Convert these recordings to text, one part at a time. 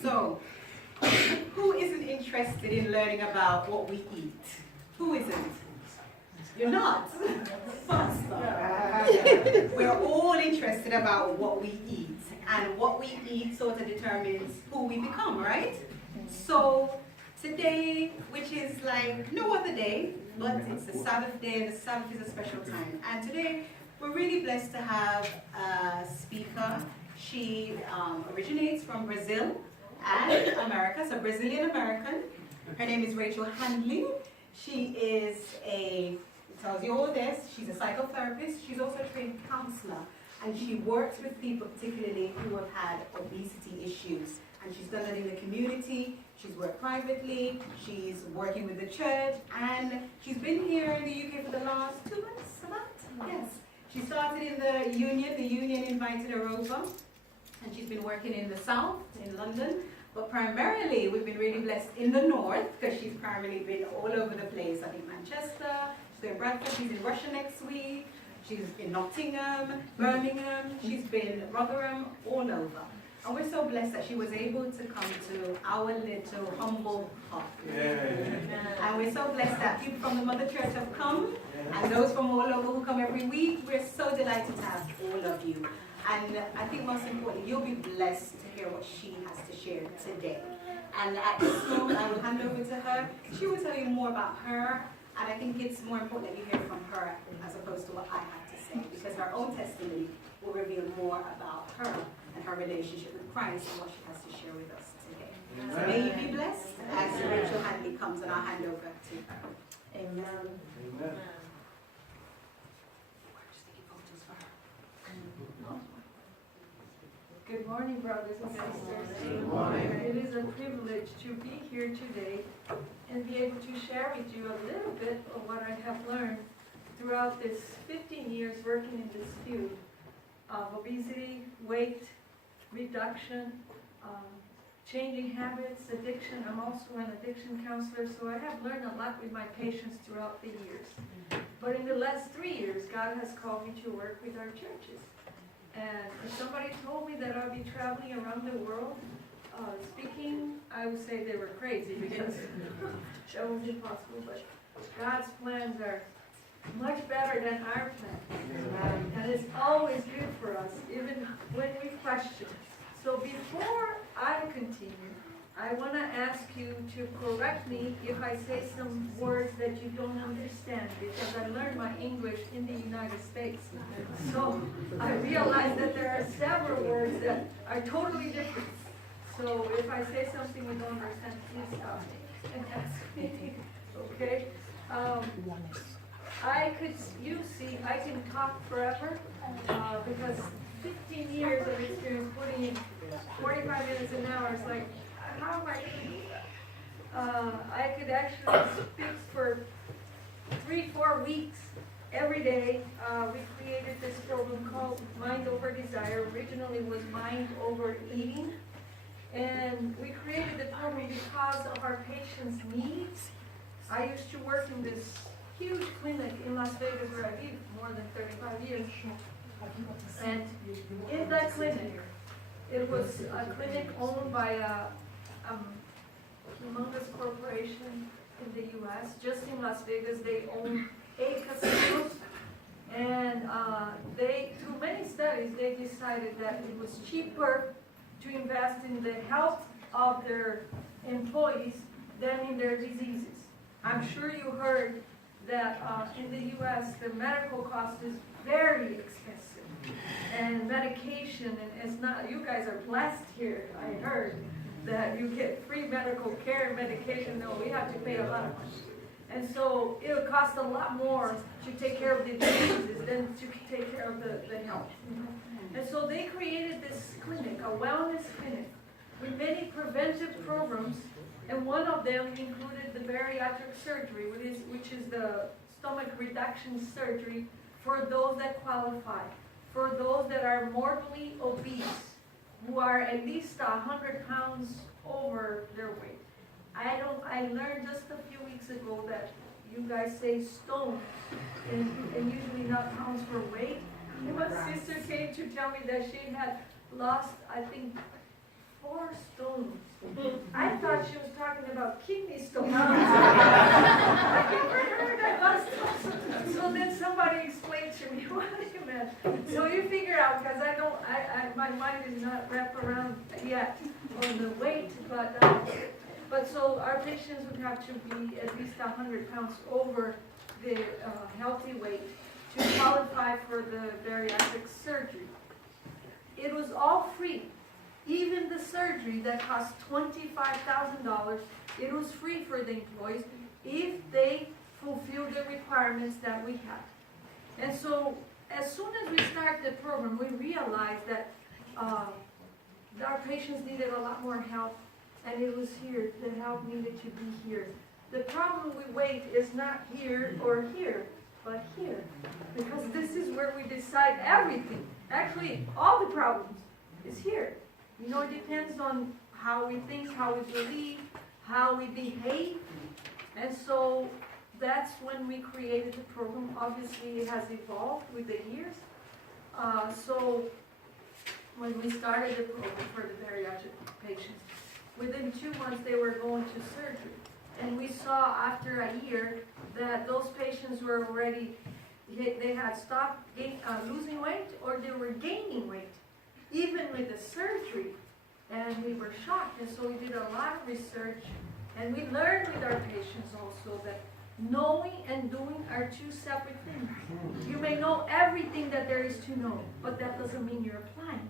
So, who isn't interested in learning about what we eat? Who isn't? You're not. We're all interested about what we eat, and what we eat sort of determines who we become, right? So today, which is like no other day, but it's the Sabbath day, and the Sabbath is a special time. And today, we're really blessed to have a speaker. She originates from Brazil and America, so Brazilian American. Her name is Rachel Handley. She is it tells you all this. She's a psychotherapist. She's also a trained counselor, and she works with people particularly who have had obesity issues. And she's done that in the community. She's worked privately. She's working with the church, and she's been here in the UK for the last 2 months. About? Yes. She started in the union. The union invited her over, and she's been working in the south, in London. But primarily, we've been really blessed in the north, because she's primarily been all over the place. I think Manchester, she's in Bradford, she's in Russia next week, she's in Nottingham, Birmingham, she's been Rotherham, all over. And we're so blessed that she was able to come to our little humble hut. And we're so blessed that people from the Mother Church have come, and those from all over who come every week. We're so delighted to have all of you. And I think most importantly, you'll be blessed to hear what she has to share today. And at this moment, I will hand over to her. She will tell you more about her, and I think it's more important that you hear from her as opposed to what I have to say, because her own testimony will reveal more about her and her relationship with Christ and what she has to share with us today. Amen. So may you be blessed as Rachel Handley comes, and I'll hand over to her. Amen. Amen. Good morning, brothers and sisters. Good morning. It is a privilege to be here today and be able to share with you a little bit of what I have learned throughout this 15 years working in this field of obesity, weight reduction, changing habits, addiction. I'm also an addiction counselor, so I have learned a lot with my patients throughout the years. But in the last 3 years, God has called me to work with our churches. And if somebody told me that I'd be traveling around the world speaking, I would say they were crazy, because that was impossible. But God's plans are much better than our plans. And it's always good for us, even when we question. So before I continue, I want to ask you to correct me if I say some words that you don't understand, because I learned my English in the United States. So I realize that there are several words that are totally different. So if I say something you don't understand, please stop me and ask me. Okay? I can talk forever because 15 years of experience putting in 45 minutes an hour is like, how am I going to do that? I could actually speak for 3-4 weeks every day. We created this program called Mind Over Desire. Originally it was Mind Over Eating. And we created the program because of our patients' needs. I used to work in this huge clinic in Las Vegas where I lived more than 35 years. And in that clinic, it was a clinic owned by a humongous corporation in the U.S. Just in Las Vegas, they own 8 casinos. And through many studies, they decided that it was cheaper to invest in the health of their employees than in their diseases. I'm sure you heard that in the U.S. the medical cost is very expensive, and medication, and it's not. You guys are blessed here. I heard that you get free medical care and medication. No, we have to pay a lot of money, and so it'll cost a lot more to take care of the diseases than to take care of the health. And so they created this clinic, a wellness clinic, with many preventive programs, and one of them included the bariatric surgery, which is the stomach reduction surgery for those that qualify, for those that are morbidly obese, who are at least 100 pounds over their weight. I learned just a few weeks ago that you guys say stone and usually not pounds per weight. And my sister came to tell me that she had lost, I think, 4 stones. I thought she was talking about kidney stones. I never heard about stones. So then somebody explained to me what it meant. So you figure out, because my mind is not wrapped around yet on the weight, but so our patients would have to be at least 100 pounds over the healthy weight to qualify for the bariatric surgery. It was all free. Even the surgery that cost $25,000, it was free for the employees if they fulfill the requirements that we had. And so as soon as we started the program, we realized that our patients needed a lot more help, and it was here. The help needed to be here. The problem with weight is not here or here, but here. Because this is where we decide everything. Actually, all the problems is here. You know, it depends on how we think, how we believe, how we behave. And so that's when we created the program. Obviously, it has evolved with the years. So when we started the program for the bariatric patients, within 2 months they were going to surgery. And we saw after a year that those patients were already, they had stopped losing weight, or they were gaining weight, even with the surgery. And we were shocked. And so we did a lot of research, and we learned with our patients also that knowing and doing are 2 separate things. You may know everything that there is to know, but that doesn't mean you're applying.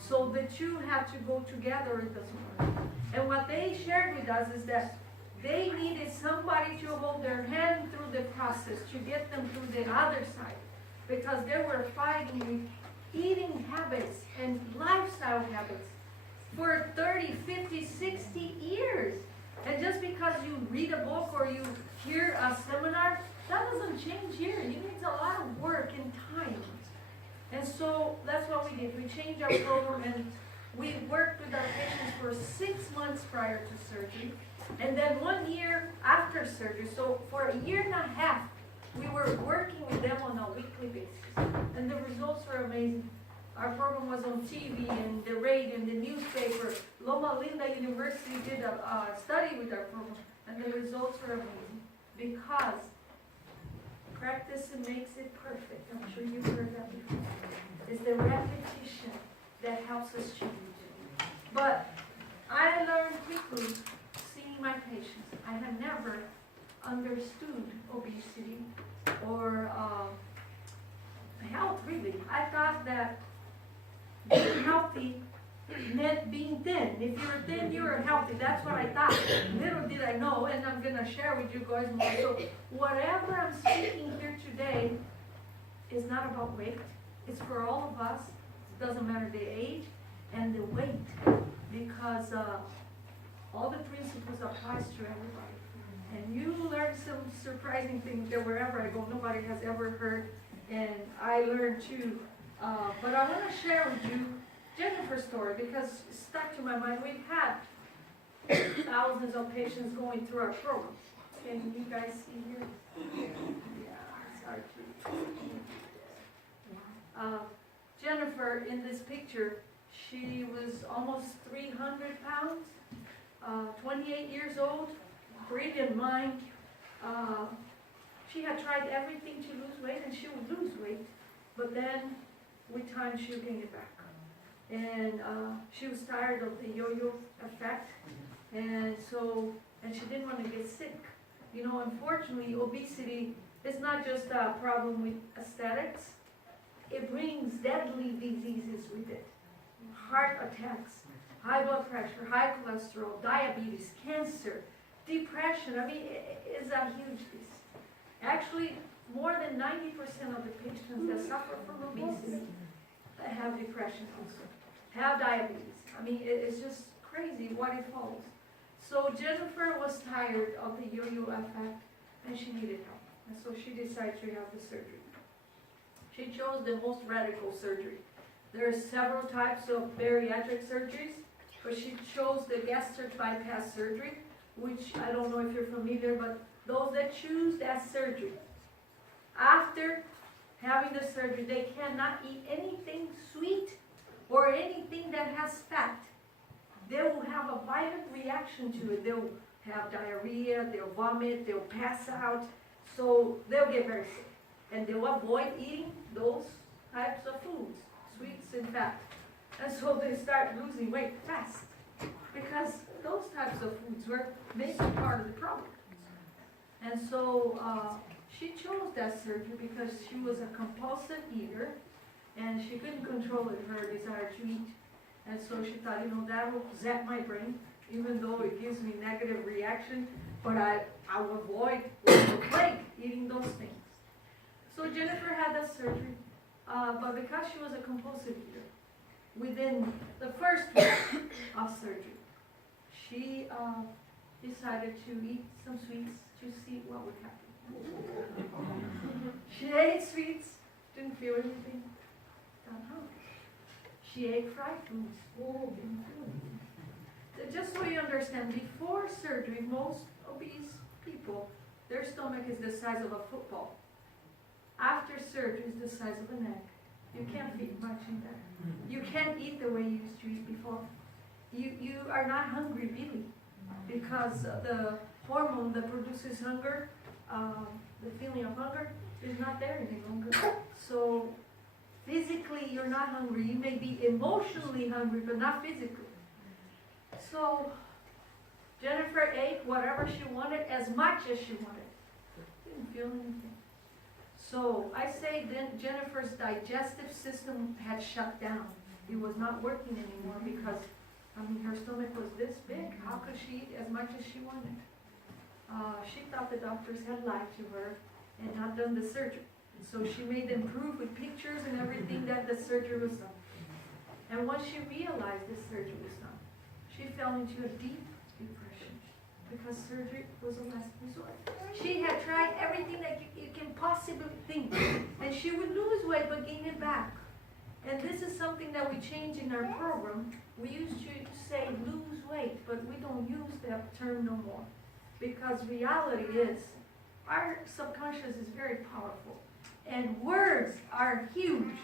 So the 2 have to go together, or it doesn't work. And what they shared with us is that they needed somebody to hold their hand through the process, to get them through the other side, because they were fighting with eating habits and lifestyle habits for 30, 50, 60 years. And just because you read a book or you hear a seminar, that doesn't change here. It needs a lot of work and time. And so that's what we did. We changed our program, and we worked with our patients for 6 months prior to surgery, and then 1 year after surgery. So for a year and a half, we were working with them on a weekly basis. And the results were amazing. Our program was on TV and the radio and the newspaper. Loma Linda University did a study with our program, and the results were amazing. Because practice makes it perfect. I'm sure you've heard that before. It's the repetition that helps us change. But I learned quickly, seeing my patients, I had never understood obesity or health, really. I thought that being healthy meant being thin. If you're thin, you're healthy. That's what I thought. Little did I know, and I'm going to share with you guys more. So whatever I'm speaking here today is not about weight. It's for all of us. It doesn't matter the age and the weight, because all the principles applies to everybody. And you learn some surprising things that wherever I go, nobody has ever heard, and I learned too. But I want to share with you Jennifer's story, because it stuck to my mind. We've had thousands of patients going through our program. Can you guys see here? Yeah, it's hard to. Jennifer, in this picture, she was almost 300 pounds, 28 years old, brilliant mind. She had tried everything to lose weight, and she would lose weight, but then with time she would gain it back. And she was tired of the yo-yo effect, and she didn't want to get sick. You know, unfortunately, obesity is not just a problem with aesthetics. It brings deadly diseases with it. Heart attacks, high blood pressure, high cholesterol, diabetes, cancer, depression. I mean, it's a huge disease. Actually, more than 90% of the patients that suffer from obesity have depression also, have diabetes. I mean, it's just crazy what it follows. So Jennifer was tired of the yo-yo effect, and she needed help. And so she decided to have the surgery. She chose the most radical surgery. There are several types of bariatric surgeries, but she chose the gastric bypass surgery, which I don't know if you're familiar, but those that choose that surgery, after having the surgery, they cannot eat anything sweet or anything that has fat. they will have a violent reaction to it. They'll have diarrhea, they'll vomit, they'll pass out, so they'll get very sick. And they'll avoid eating those types of foods, sweets and fat. And so they start losing weight fast, because those types of foods were maybe part of the problem. And so she chose that surgery because she was a compulsive eater, and she couldn't control her desire to eat. And so she thought, that will zap my brain, even though it gives me negative reaction, but I will avoid the plague eating those things. So Jennifer had that surgery, but because she was a compulsive eater, within the first week of surgery, she decided to eat some sweets to see what would happen. She ate sweets, didn't feel anything. She ate fried foods, didn't feel anything. Just so you understand, before surgery, most obese people, their stomach is the size of a football. After surgery, it's the size of an egg. You can't fit much in there. You can't eat the way you used to eat before. You are not hungry really, because the hormone that produces hunger, the feeling of hunger, is not there any longer. So physically you're not hungry. You may be emotionally hungry, but not physically. So Jennifer ate whatever she wanted, as much as she wanted. Didn't feel anything. So I say then Jennifer's digestive system had shut down. It was not working anymore because, her stomach was this big. How could she eat as much as she wanted? She thought the doctors had lied to her and not done the surgery. So she made them prove with pictures and everything that the surgery was done. And once she realized the surgery was done, she fell into a deep depression because surgery was a last resort. She had tried everything that you can possibly think, and she would lose weight but gain it back. And this is something that we changed in our program. We used to say lose weight, but we don't use that term no more, because reality is our subconscious is very powerful, and words are huge.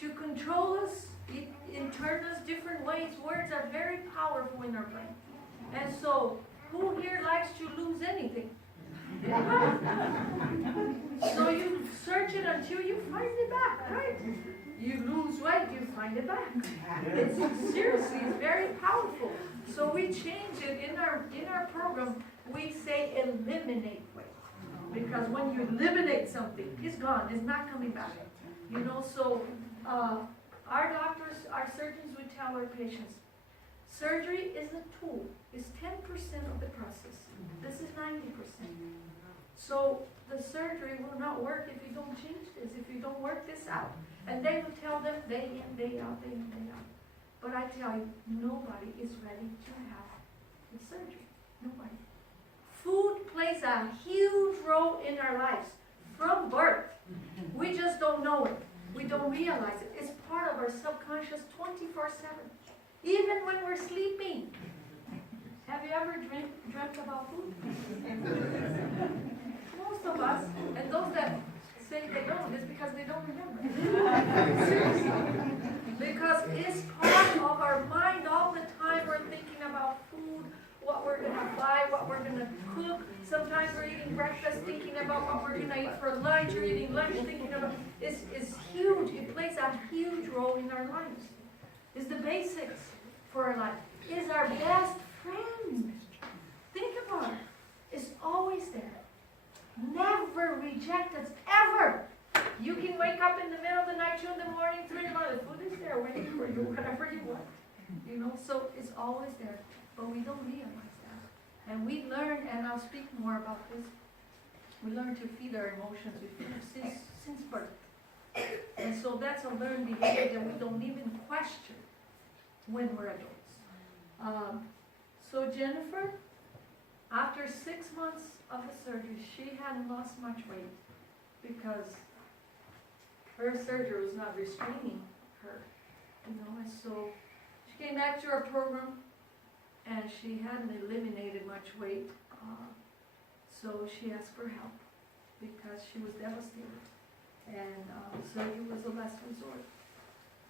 To control us, in turn us different ways, words are very powerful in our brain. And so, who here likes to lose anything? So you search it until you find it back, right? You lose weight, you find it back. Seriously, it's very powerful. So we change it in our program. We say eliminate weight, because when you eliminate something, it's gone. It's not coming back. So our doctors, our surgeons would tell our patients, surgery is a tool. It's 10% of the process. This is 90%. So the surgery will not work if you don't change this, if you don't work this out. And they will tell them day in, day out, day in, day out. But I tell you, nobody is ready to have the surgery. Nobody. Food plays a huge role in our lives from birth. We just don't know it. We don't realize it. It's part of our subconscious 24/7. Even when we're sleeping. Have you ever dreamt about food? Most of us, and those that say they don't, it's because they don't remember. Seriously. Because it's part of our mind all the time. We're thinking about food, what we're going to buy, what we're going to cook. Sometimes we're eating breakfast thinking about what we're going to eat for lunch. We're eating lunch thinking about it's huge. It plays a huge role in our lives. It's the basics for our life. It's our best friend. Think about it. It's always there. Never reject us, ever. You can wake up in the middle of the night, 2 in the morning, 3 in the morning. The food is there waiting for you, whatever you want. So it's always there. But we don't realize that. And we learn, and I'll speak more about this, we learn to feed our emotions. We feed them since birth. And so that's a learned behavior that we don't even question when we're adults. So Jennifer, after 6 months of the surgery, she hadn't lost much weight because her surgery was not restraining her, and so she came back to our program, and she hadn't eliminated much weight, so she asked for help because she was devastated, and surgery was a last resort.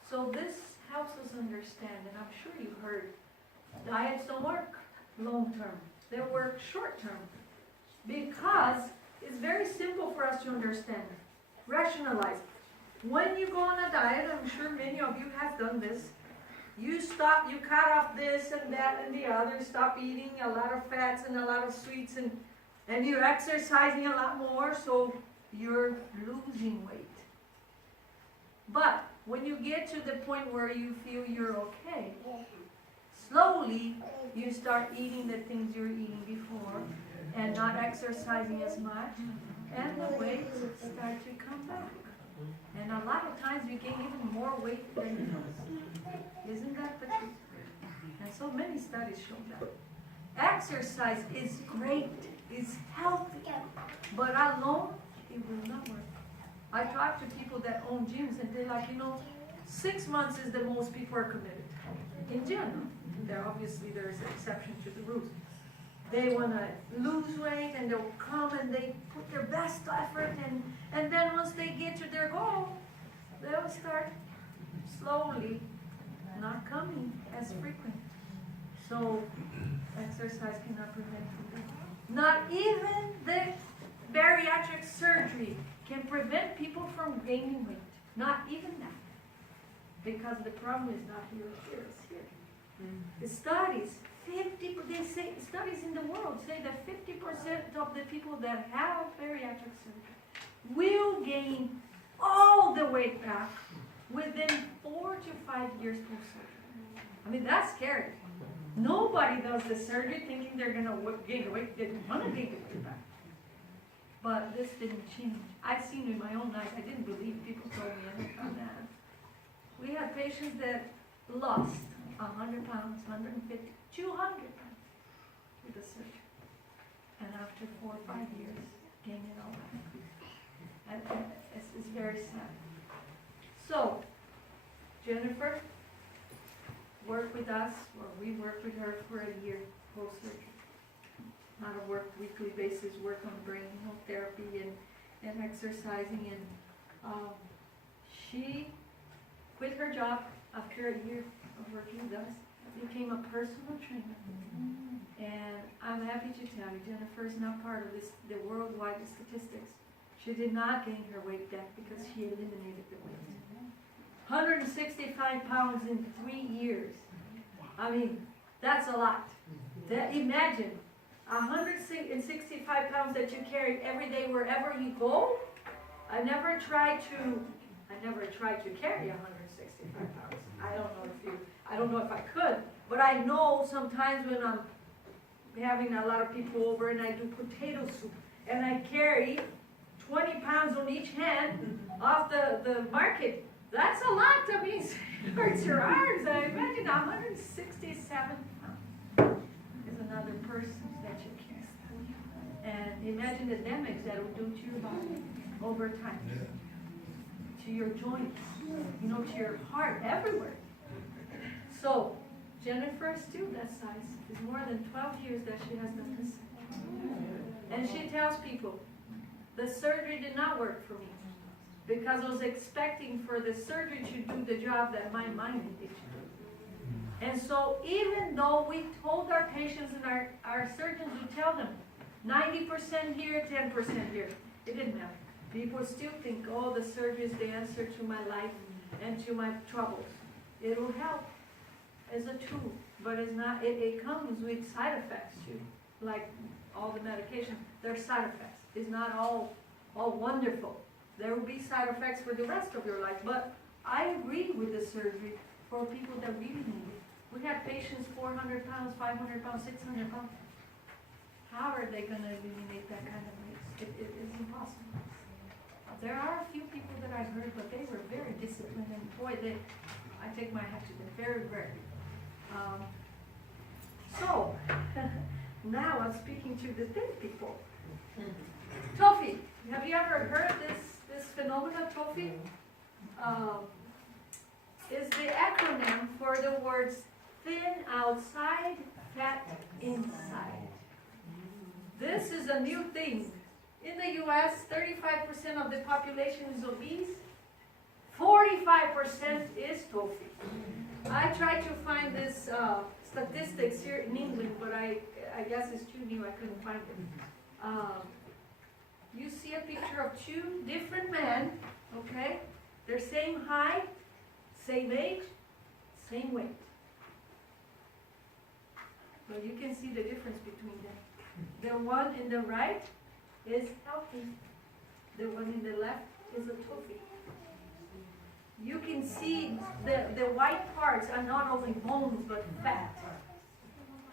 So this helps us understand, and I'm sure you heard Diets don't work long term. They work short term. Because it's very simple for us to understand. Rationalize. When you go on a diet, I'm sure many of you have done this, you stop, you cut off this and that and the other, stop eating a lot of fats and a lot of sweets, and you're exercising a lot more, so you're losing weight. But when you get to the point where you feel you're okay, slowly you start eating the things you were eating before and not exercising as much, and the weight start to come back. And a lot of times we gain even more weight than you lose. Isn't that the truth? And so many studies show that. Exercise is great, is healthy, but alone it will not work. I talk to people that own gyms and they're like, 6 months is the most people are committed. In general, obviously there's an exception to the rules. They want to lose weight and they'll come and they put their best effort, and then once they get to their goal, they'll start slowly not coming as frequent. So exercise cannot prevent it. Not even the bariatric surgery can prevent people from gaining weight. Not even that. Because the problem is not here, it's here. The studies, studies in the world say that 50% of the people that have bariatric surgery will gain all the weight back within 4 to 5 years post-surgery. I mean, that's scary. Nobody does the surgery thinking they're going to gain the weight. They want to gain the weight back. But this didn't change. I've seen it with my own eyes. I didn't believe people told me anything on that. We had patients that lost 100 pounds, 150, 200 pounds with the surgery. And after 4 or 5 years, gain it all back. And it's very sad. So, Jennifer worked with us, or we worked with her for a year post-surgery. On a weekly basis, work on brain therapy and exercising. And she quit her job after a year of working with us, became a personal trainer. And I'm happy to tell you, Jennifer is not part of the worldwide statistics. She did not gain her weight back because she eliminated the weight. 165 pounds in 3 years. I mean, that's a lot. Imagine 165 pounds that you carry every day wherever you go. I never tried to carry 165 pounds. I don't know if I could, but I know sometimes when I'm having a lot of people over and I do potato soup and I carry 20 pounds on each hand off the market. That's a lot. I mean, it hurts your arms. I imagine 167 pounds is another person that you carry. And imagine the damage that will do to your body over time, to your joints, to your heart, everywhere. So, Jennifer is still that size. It's more than 12 years that she has done this. And she tells people, the surgery did not work for me because I was expecting for the surgery to do the job that my mind needed to do. And so even though we told our patients and our surgeons would tell them 90% here, 10% here, it didn't matter. People still think, oh, the surgery is the answer to my life and to my troubles. It will help as a tool, but it's not. It comes with side effects too, like all the medications. There are side effects. It's not all wonderful. There will be side effects for the rest of your life, but I agree with the surgery for people that really need it. We have patients 400 pounds, 500 pounds, 600 pounds. How are they going to eliminate that kind of weight? It is impossible. There are a few people that I heard, but they were very disciplined, and boy, I take my hat to them, very rare. So, now I'm speaking to the thin people. TOFI, have you ever heard this phenomenon, TOFI? Is the acronym for the words thin outside, fat inside. This is a new thing. In the US, 35% of the population is obese, 45% is TOFI. I tried to find this statistics here in England, but I guess it's too new, I couldn't find it. You see a picture of two different men, okay? They're same height, same age, same weight. But you can see the difference between them. The one in the right is healthy. The one in the left is a trophy. You can see the white parts are not only bones but fat.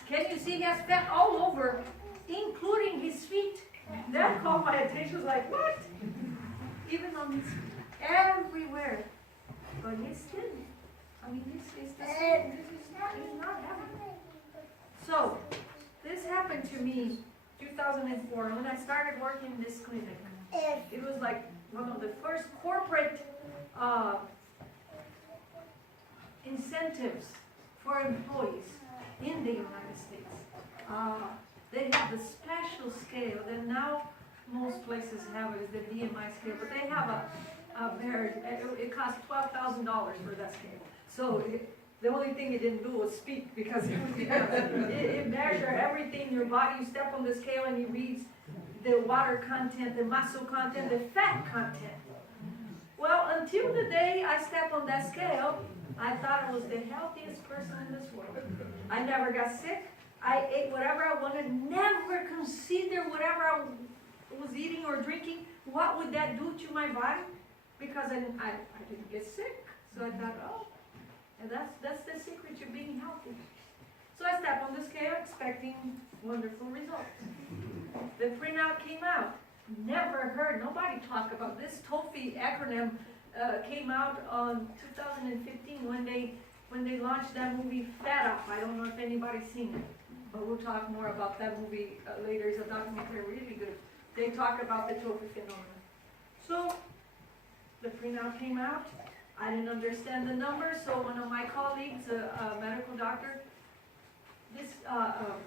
Can you see he has fat all over, including his feet? That caught my attention, like, what? Even on his feet, everywhere. But his skin, I mean, he's not heavy. So, this happened to me 2004 when I started working in this clinic. It was like one of the first corporate incentives for employees in the United States. They have the special scale that now most places have it, is the BMI scale, but they have it costs $12,000 for that scale. So the only thing it didn't do was speak, because it measures everything in your body. You step on the scale and it reads the water content, the muscle content, the fat content. Well, until the day I stepped on that scale, I thought I was the healthiest person in this world. I never got sick. I ate whatever I wanted, never considered whatever I was eating or drinking, what would that do to my body? Because I didn't get sick. So I thought, oh, and that's the secret to being healthy. So I stepped on the scale expecting wonderful results. The printout came out. Never heard, nobody talk about this. TOEFL acronym came out on 2015 when they launched that movie Fat Up. I don't know if anybody's seen it, but we'll talk more about that movie later. It's a documentary, really good. They talk about the TOEFL phenomenon. So the printout came out. I didn't understand the numbers, so one of my colleagues, a medical doctor,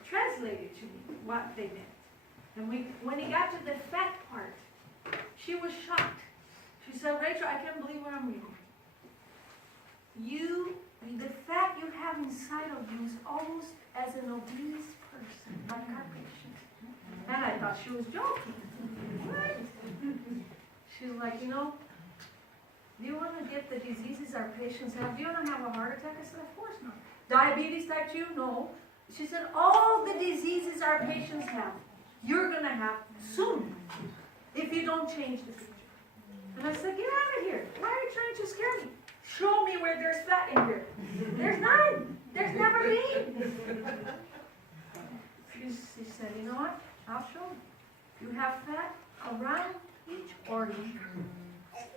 translated to me what they meant. And when he got to the fat part, she was shocked. She said, Rachel, I can't believe what I'm reading. The fat you have inside of you is almost as an obese person, like our patient. And I thought she was joking. What? She was like, do you want to get the diseases our patients have? Do you want to have a heart attack? I said, of course not. Diabetes type 2? No. She said, all the diseases our patients have, you're going to have soon if you don't change the future. And I said, get out of here. Why are you trying to scare me? Show me where there's fat in here. There's none. There's never been. She said, you know what? I'll show you. You have fat around each organ.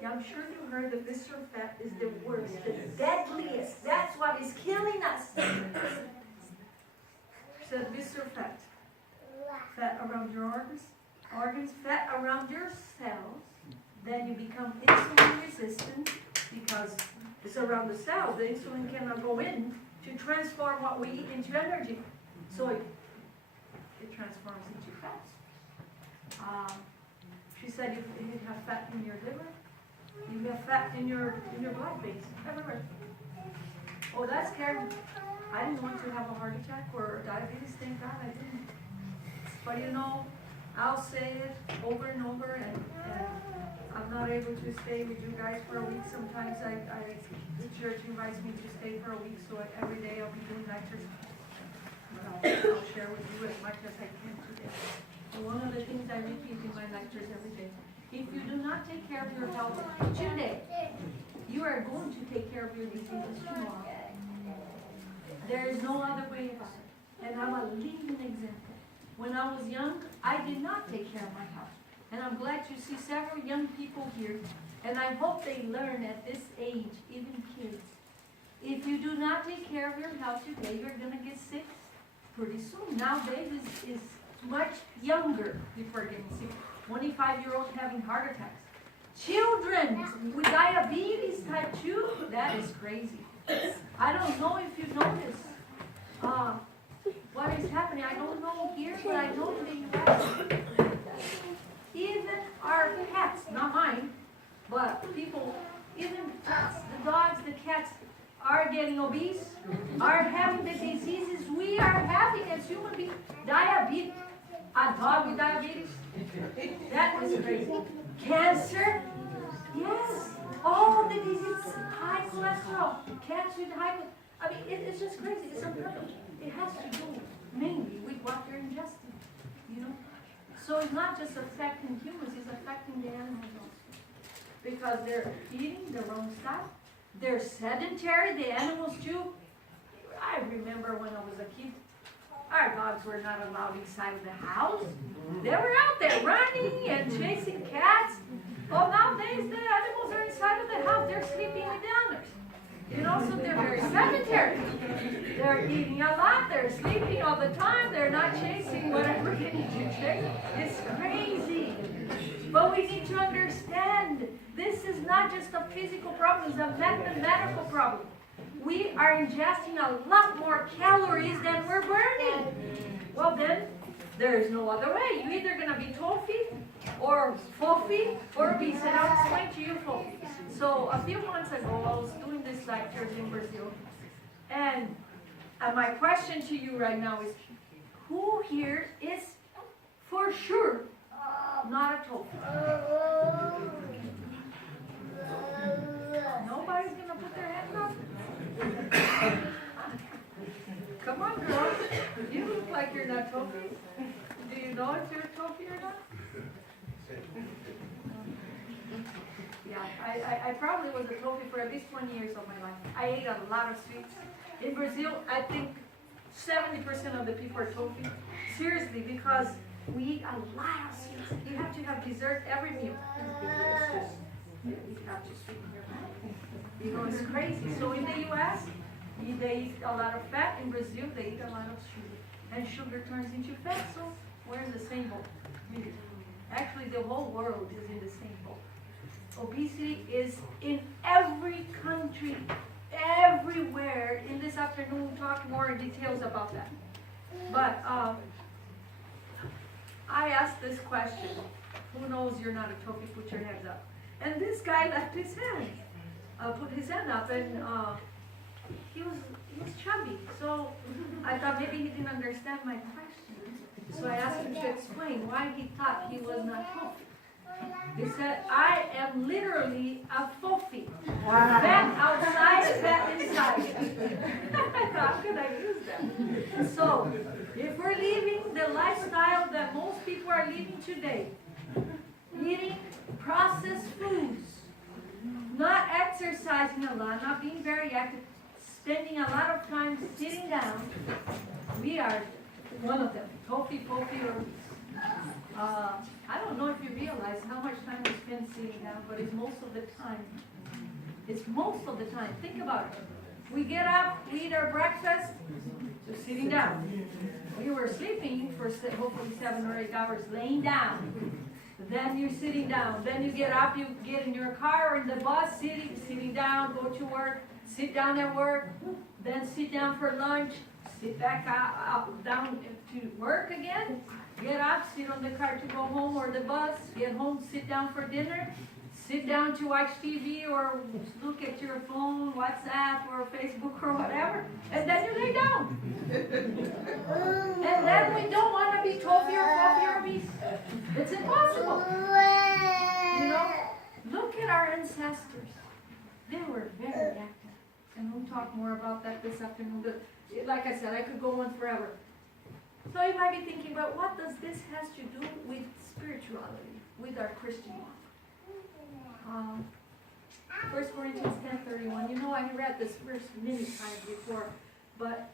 Yeah, I'm sure you heard that visceral fat is the worst, the deadliest. That's what is killing us. She said, visceral fat. Fat around your organs, fat around your cells. Then you become insulin resistant because it's around the cells. The insulin cannot go in to transform what we eat into energy. So it transforms into fats. She said you have fat in your liver, you have fat in your blood veins, everywhere. Oh, that scared me. I didn't want to have a heart attack or diabetes, thank God I didn't. But I'll say it over and over, and I'm not able to stay with you guys for a week. Sometimes the church invites me to stay for a week, so every day I'll be doing lectures. I'll share with you as much as I can today. And one of the things I repeat in my lectures every day, if you do not take care of your health today, you are going to take care of your diseases tomorrow. There is no other way about it. And I'm a living example. When I was young, I did not take care of my health. And I'm glad to see several young people here. And I hope they learn at this age, even kids. If you do not take care of your health today, you're going to get sick pretty soon. Nowadays is much younger before getting sick. 25-year-olds having heart attacks. Children with diabetes type 2, that is crazy. I don't know if you notice what is happening. I don't know here, but I know in the U.S. Even our pets, not mine, but people, even pets, the dogs, the cats are getting obese are having the diseases we are having as human beings. Diabetes, a dog with diabetes, that is crazy. Cancer, yes, all the diseases, high cholesterol, cancer with high cholesterol. I mean, it's just crazy, it's unheard of. It has to do mainly with what they're ingesting, you know? So it's not just affecting humans, it's affecting the animals also. Because they're eating the wrong stuff, they're sedentary, the animals too. I remember when I was a kid, our dogs were not allowed inside of the house. They were out there running and chasing cats. Well, nowadays the animals are inside of the house. They're sleeping with the others. You know, so they're very sedentary. They're eating a lot. They're sleeping all the time. They're not chasing whatever they need to chase. It's crazy. But we need to understand this is not just a physical problem. It's a mathematical problem. We are ingesting a lot more calories than we're burning. Well then, there is no other way. You're either going to be toffee or fofy or obese. And I'll explain to you fofy. So a few months ago, I was doing this lectures in Brazil. And my question to you right now is, who here is for sure not a toffee? Nobody's going to put their hand up? Come on, girl. You look like you're not toffee. Do you know if you're toffee or not? Yeah, I probably was a toffee for at least 20 years of my life. I ate a lot of sweets. In Brazil, I think 70% of the people are toffee. Seriously, because we eat a lot of sweets. You have to have dessert every meal. You have to sweeten your mouth. You know, it's crazy. So in the U.S., they eat a lot of fat. In Brazil, they eat a lot of sugar. And sugar turns into fat, so we're in the same boat. Really. Actually, the whole world is in the same boat. Obesity is in every country, everywhere. In this afternoon, we'll talk more in details about that. But I asked this question. Who knows you're not a toffee? Put your hands up. And this guy left his hand. Put his hand up, and he was chubby. So I thought maybe he didn't understand my question. So I asked him to explain why he thought he was not toffee. He said, I am literally a fofie. Fat outside, fat inside. How can I use that? So, if we're living the lifestyle that most people are living today, eating processed foods, not exercising a lot, not being very active, spending a lot of time sitting down, we are one of them. Toffee, or I don't know if you realize how much time we spend sitting down, but it's most of the time. It's most of the time. Think about it. We get up, we eat our breakfast, just sitting down. We were sleeping for hopefully 7 or 8 hours, laying down. Then you're sitting down. Then you get up, you get in your car or in the bus, sitting down, go to work, sit down at work, then sit down for lunch, sit back down to work again, get up, sit on the car to go home or the bus, get home, sit down for dinner, sit down to watch TV or look at your phone, WhatsApp or Facebook or whatever, and then you lay down. And then we don't want to be toffee or coffee or obese. It's impossible. You know, look at our ancestors. They were very active. And we'll talk more about that this afternoon. But like I said, I could go on forever. So you might be thinking, but what does this has to do with spirituality, with our Christian walk? 1 Corinthians 10:31. You know, I read this verse many times before, but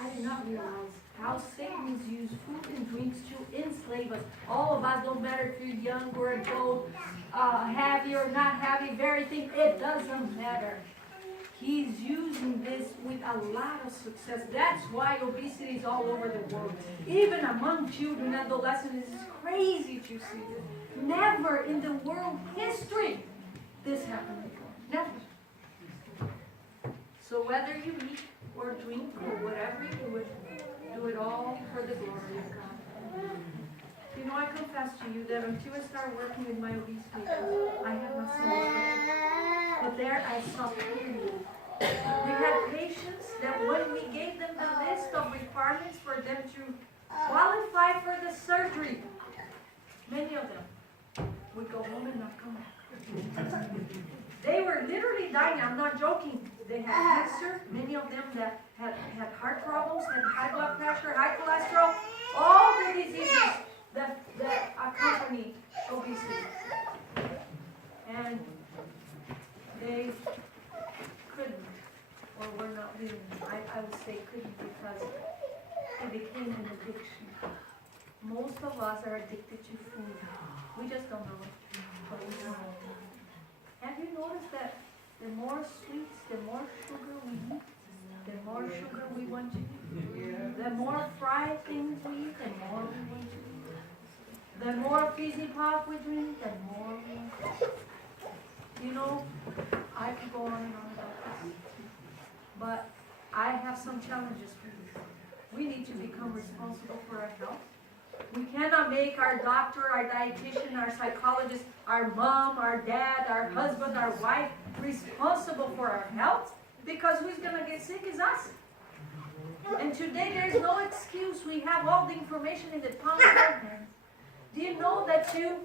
I did not realize how Satan used food and drinks to enslave us. All of us, don't matter if you're young or adult, heavy or not heavy, very thin, it doesn't matter. He's using this with a lot of success. That's why obesity is all over the world. Even among children and adolescents, it's crazy to see this. Never in the world history this happened before. Never. So whether you eat or drink or whatever you do it all for the glory of God. You know, I confess to you that until I started working with my obese people, I had not seen it. But there I saw clearly We had patients that when we gave them the list of requirements for them to qualify for the surgery, many of them would go home and not come back. They were literally dying, I'm not joking. They had cancer, many of them that had heart problems, had high blood pressure, high cholesterol, all the diseases that accompany obesity. And they couldn't, or were not willing, I would say couldn't, because it became an addiction. Most of us are addicted to food. We just don't know it, but we know. Have you noticed that the more sweets, the more sugar we eat, the more sugar we want to eat? The more fried things we eat, the more we want to eat. The more fizzy pop we drink, the more we want to eat. You know, I could go on and on about this. But I have some challenges for you. We need to become responsible for our health. We cannot make our doctor, our dietitian, our psychologist, our mom, our dad, our husband, our wife responsible for our health, because who's going to get sick is us. And today there's no excuse. We have all the information in the palm of our hand. Do you know that you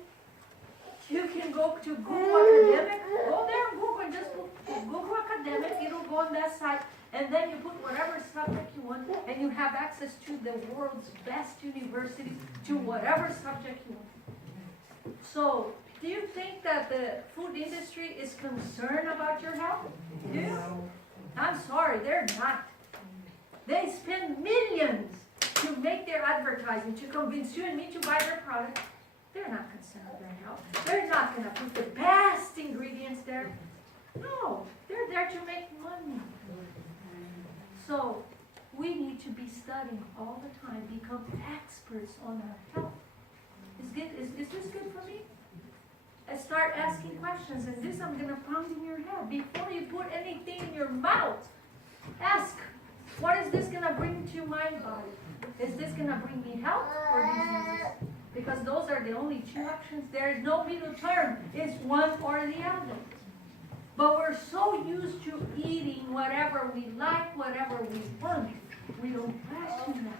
can go to Google Academic? Go there and Google and just Google Academic. It'll go on that site. And then you put whatever subject you want, and you have access to the world's best universities, to whatever subject you want. So, do you think that the food industry is concerned about your health? Do you? I'm sorry, they're not. They spend millions to make their advertising, to convince you and me to buy their product. They're not concerned with their health. They're not going to put the best ingredients there. No, they're there to make money. So, we need to be studying all the time, become experts on our health. Is this good for me? And start asking questions, and this I'm going to pound in your head. Before you put anything in your mouth, ask, what is this going to bring to my body? Is this going to bring me health or diseases? Because those are the only two options. There is no middle term. It's one or the other. But we're so used to eating whatever we like, whatever we want. We don't question that.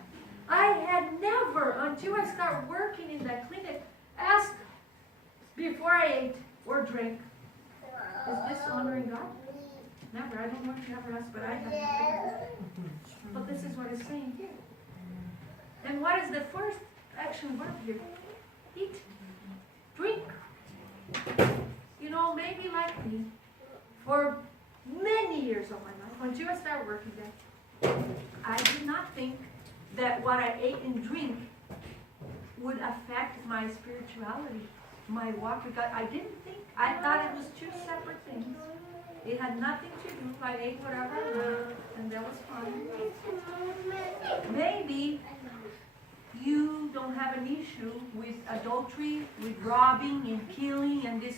I had never, until I started working in that clinic, asked before I ate or drank, is this honoring God? Never. I don't know if you ever asked, but I have never. But this is what it's saying here. And what is the first action verb here? Eat. Drink. You know, maybe like me, for many years of my life, until I started working there, I did not think that what I ate and drink would affect my spirituality, my walk with God. I didn't think. I thought it was two separate things. It had nothing to do. I ate whatever, and that was fine. Maybe you don't have an issue with adultery, with robbing and killing and this